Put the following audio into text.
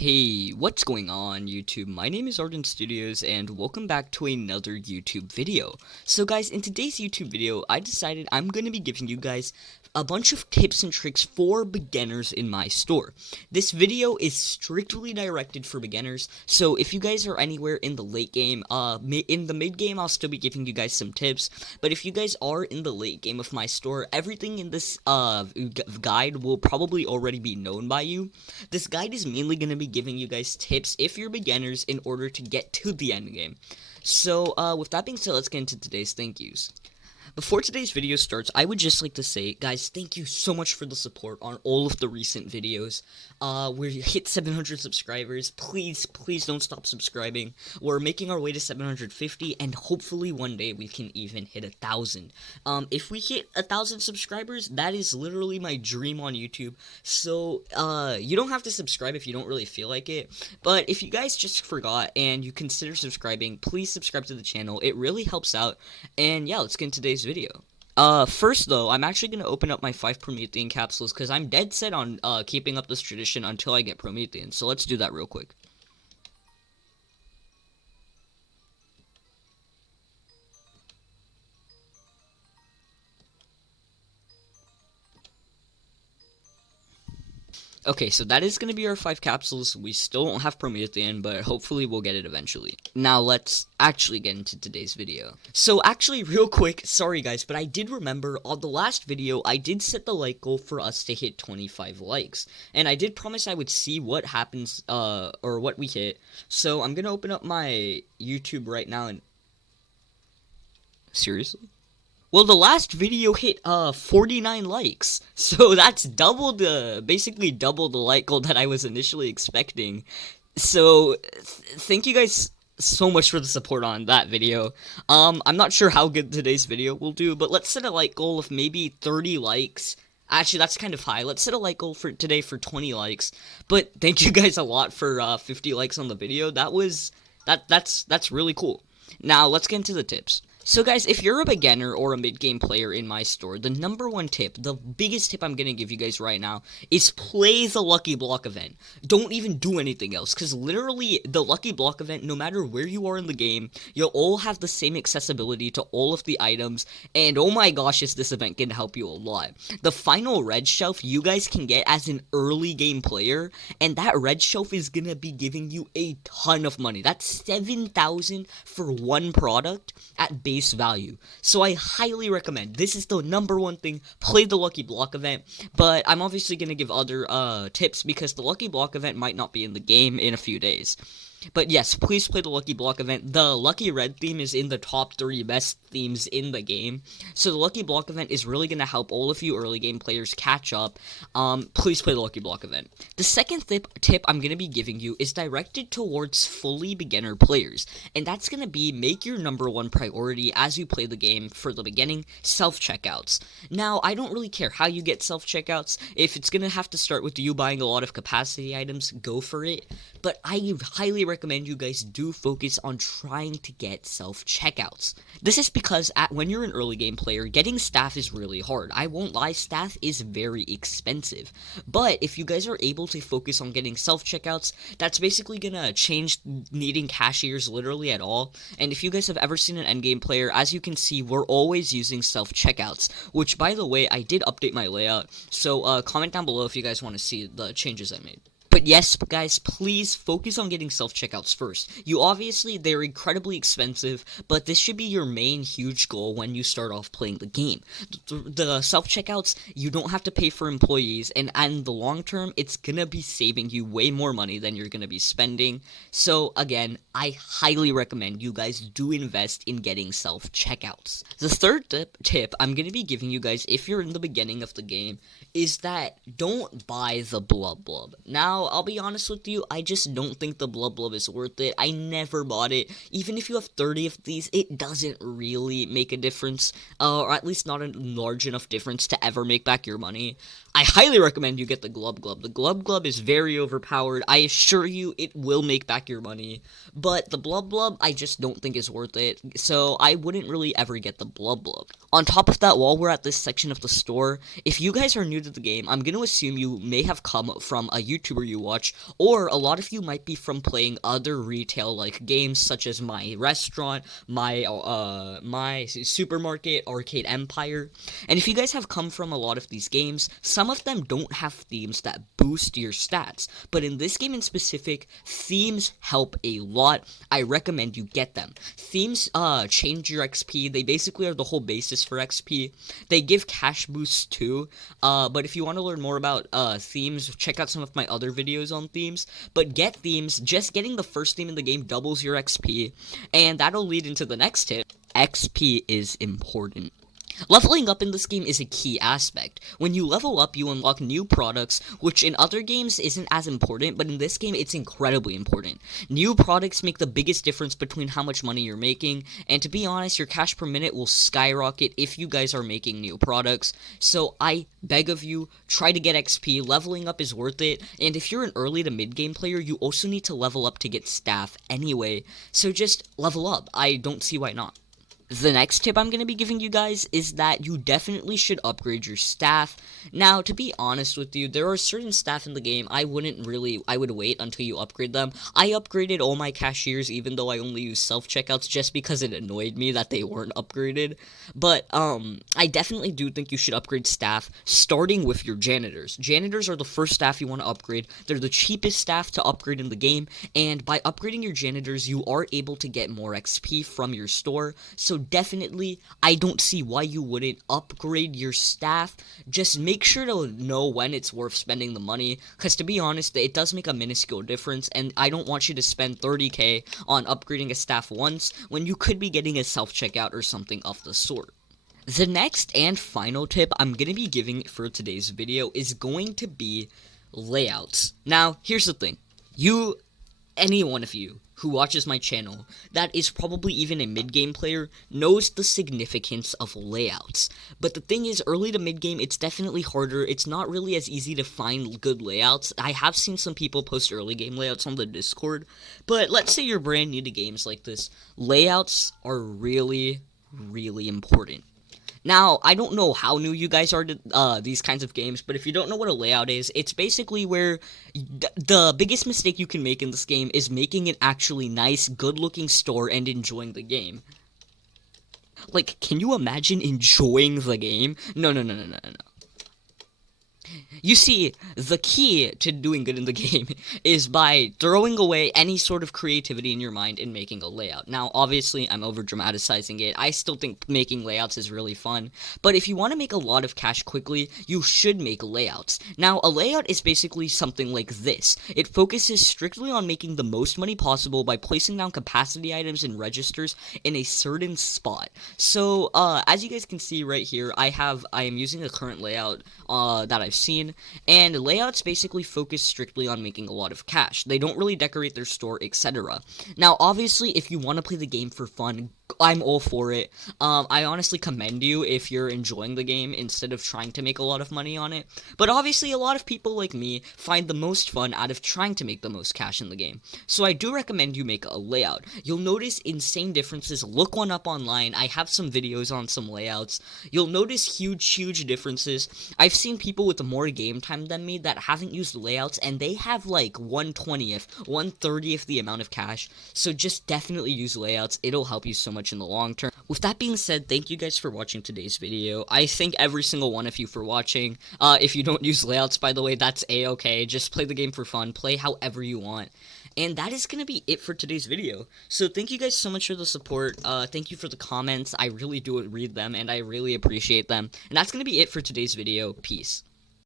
Hey, what's going on YouTube? My name is Arden Studios and welcome back to another YouTube video. So guys, in today's YouTube video, I decided I'm going to be giving you guys a bunch of tips and tricks for beginners in my store. This video is strictly directed for beginners, so if you guys are anywhere in the late game, in the mid game I'll still be giving you guys some tips, but if you guys are in the late game of my store, everything in this guide will probably already be known by you. This guide is mainly going to be giving you guys tips if you're beginners in order to get to the end game. So with that being said, let's get into today's thank yous. Before today's video starts, I would just like to say, guys, thank you so much for the support on all of the recent videos. We hit 700 subscribers. Please don't stop subscribing. We're making our way to 750, and hopefully one day we can even hit 1,000. If we hit 1,000 subscribers, that is literally my dream on YouTube. So, you don't have to subscribe if you don't really feel like it. But if you guys just forgot and you consider subscribing, please subscribe to the channel. It really helps out. And yeah, let's get into today's video. First though, I'm actually going to open up my 5 Promethean capsules because I'm dead set on keeping up this tradition until I get Promethean, so let's do that real quick. Okay, so that is going to be our 5 capsules. We still don't have Promethean, but hopefully we'll get it eventually. Now, let's actually get into today's video. So, actually, real quick, sorry guys, but I did remember on the last video, I did set the like goal for us to hit 25 likes. And I did promise I would see what happens, or what we hit. So, I'm going to open up my YouTube right now and... Seriously? Well, the last video hit 49 likes, so that's basically double the like goal that I was initially expecting. So, thank you guys so much for the support on that video. I'm not sure how good today's video will do, but let's set a like goal of maybe 30 likes. Actually, that's kind of high. Let's set a like goal for today for 20 likes. But thank you guys a lot for 50 likes on the video. That's really cool. Now, let's get into the tips. So guys, if you're a beginner or a mid-game player in my store, the number one tip, the biggest tip I'm going to give you guys right now, is play the Lucky Block event. Don't even do anything else, because literally, the Lucky Block event, no matter where you are in the game, you'll all have the same accessibility to all of the items, and oh my gosh, is this event going to help you a lot. The final red shelf you guys can get as an early game player, and that red shelf is going to be giving you a ton of money. That's 7,000 for one product at base value. So I highly recommend. This is the number one thing. Play the Lucky Block event. But I'm obviously going to give other tips because the Lucky Block event might not be in the game in a few days. But yes, please play the Lucky Block event. The Lucky Red theme is in the top 3 best themes in the game. So the Lucky Block event is really going to help all of you early game players catch up. Please play the Lucky Block event. The second tip I'm going to be giving you is directed towards fully beginner players. And that's going to be make your number one priority as you play the game for the beginning, self-checkouts. Now, I don't really care how you get self-checkouts. If it's going to have to start with you buying a lot of capacity items, go for it. But I highly recommend you guys do focus on trying to get self-checkouts. This is because when you're an early game player, getting staff is really hard. I won't lie, staff is very expensive. But if you guys are able to focus on getting self-checkouts, that's basically gonna change needing cashiers literally at all. And if you guys have ever seen an endgame player, as you can see, we're always using self-checkouts, which by the way, I did update my layout. So comment down below if you guys want to see the changes I made. But yes, guys, please focus on getting self-checkouts first. They're incredibly expensive, but this should be your main huge goal when you start off playing the game. The self-checkouts, you don't have to pay for employees, and in the long term, it's gonna be saving you way more money than you're gonna be spending. So, again, I highly recommend you guys do invest in getting self-checkouts. The third tip I'm gonna be giving you guys if you're in the beginning of the game is that don't buy the Blub Blub. Now, I'll be honest with you, I just don't think the Blub Blub is worth it. I never bought it. Even if you have 30 of these, it doesn't really make a difference, or at least not a large enough difference to ever make back your money. I highly recommend you get the Glub Glub. The Glub Glub is very overpowered. I assure you it will make back your money. But the Blub Blub, I just don't think is worth it. So I wouldn't really ever get the Blub Blub. On top of that, while we're at this section of the store, if you guys are new to the game, I'm going to assume you may have come from a YouTuber you watch, or a lot of you might be from playing other retail-like games such as My Restaurant, My Supermarket, Arcade Empire. And if you guys have come from a lot of these games, some of them don't have themes that boost your stats, but in this game in specific, themes help a lot. I recommend you get them. Themes change your XP. They basically are the whole basis for XP. They give cash boosts too, but if you want to learn more about themes, check out some of my other videos on themes. But get themes. Just getting the first theme in the game doubles your XP, and that'll lead into the next tip. XP is important. Leveling up in this game is a key aspect. When you level up, you unlock new products, which in other games isn't as important, but in this game, it's incredibly important. New products make the biggest difference between how much money you're making, and to be honest, your cash per minute will skyrocket if you guys are making new products. So I beg of you, try to get XP. Leveling up is worth it, and if you're an early to mid-game player, you also need to level up to get staff anyway, so just level up. I don't see why not. The next tip I'm going to be giving you guys is that you definitely should upgrade your staff. Now, to be honest with you, there are certain staff in the game I would wait until you upgrade them. I upgraded all my cashiers even though I only use self-checkouts just because it annoyed me that they weren't upgraded. But, I definitely do think you should upgrade staff, starting with your janitors. Janitors are the first staff you want to upgrade. They're the cheapest staff to upgrade in the game, and by upgrading your janitors, you are able to get more XP from your store. So definitely, I don't see why you wouldn't upgrade your staff. Just make sure to know when it's worth spending the money, because to be honest, it does make a minuscule difference, and I don't want you to spend 30k on upgrading a staff once, when you could be getting a self-checkout or something of the sort. The next and final tip I'm going to be giving for today's video is going to be layouts. Now, here's the thing. Any one of you who watches my channel that is probably even a mid-game player knows the significance of layouts. But the thing is, early to mid-game, it's definitely harder. It's not really as easy to find good layouts. I have seen some people post early game layouts on the Discord, but let's say you're brand new to games like this. Layouts are really, really important. Now, I don't know how new you guys are to these kinds of games, but if you don't know what a layout is, it's basically where the biggest mistake you can make in this game is making an actually nice, good-looking store and enjoying the game. Like, can you imagine enjoying the game? No. You see, the key to doing good in the game is by throwing away any sort of creativity in your mind and making a layout. Now, obviously, I'm over-dramatizing it. I still think making layouts is really fun, but if you want to make a lot of cash quickly, you should make layouts. Now, a layout is basically something like this. It focuses strictly on making the most money possible by placing down capacity items and registers in a certain spot. So, as you guys can see right here, I am using the current layout that I've seen, and layouts basically focus strictly on making a lot of cash. They don't really decorate their store, etc. Now, obviously, if you want to play the game for fun, I'm all for it. I honestly commend you if you're enjoying the game instead of trying to make a lot of money on it. But obviously, a lot of people like me find the most fun out of trying to make the most cash in the game. So I do recommend you make a layout. You'll notice insane differences. Look one up online. I have some videos on some layouts. You'll notice huge differences. I've seen people with more game time than me that haven't used layouts, and they have like 1/20th, 1/30th the amount of cash. So just definitely use layouts. It'll help you so much in the long term. With that being said, thank you guys for watching today's video. I thank every single one of you for watching. If you don't use layouts, by the way, that's a-okay. Just play the game for fun. Play however you want. And that is going to be it for today's video. So thank you guys so much for the support. Thank you for the comments. I really do read them, and I really appreciate them. And that's going to be it for today's video. Peace.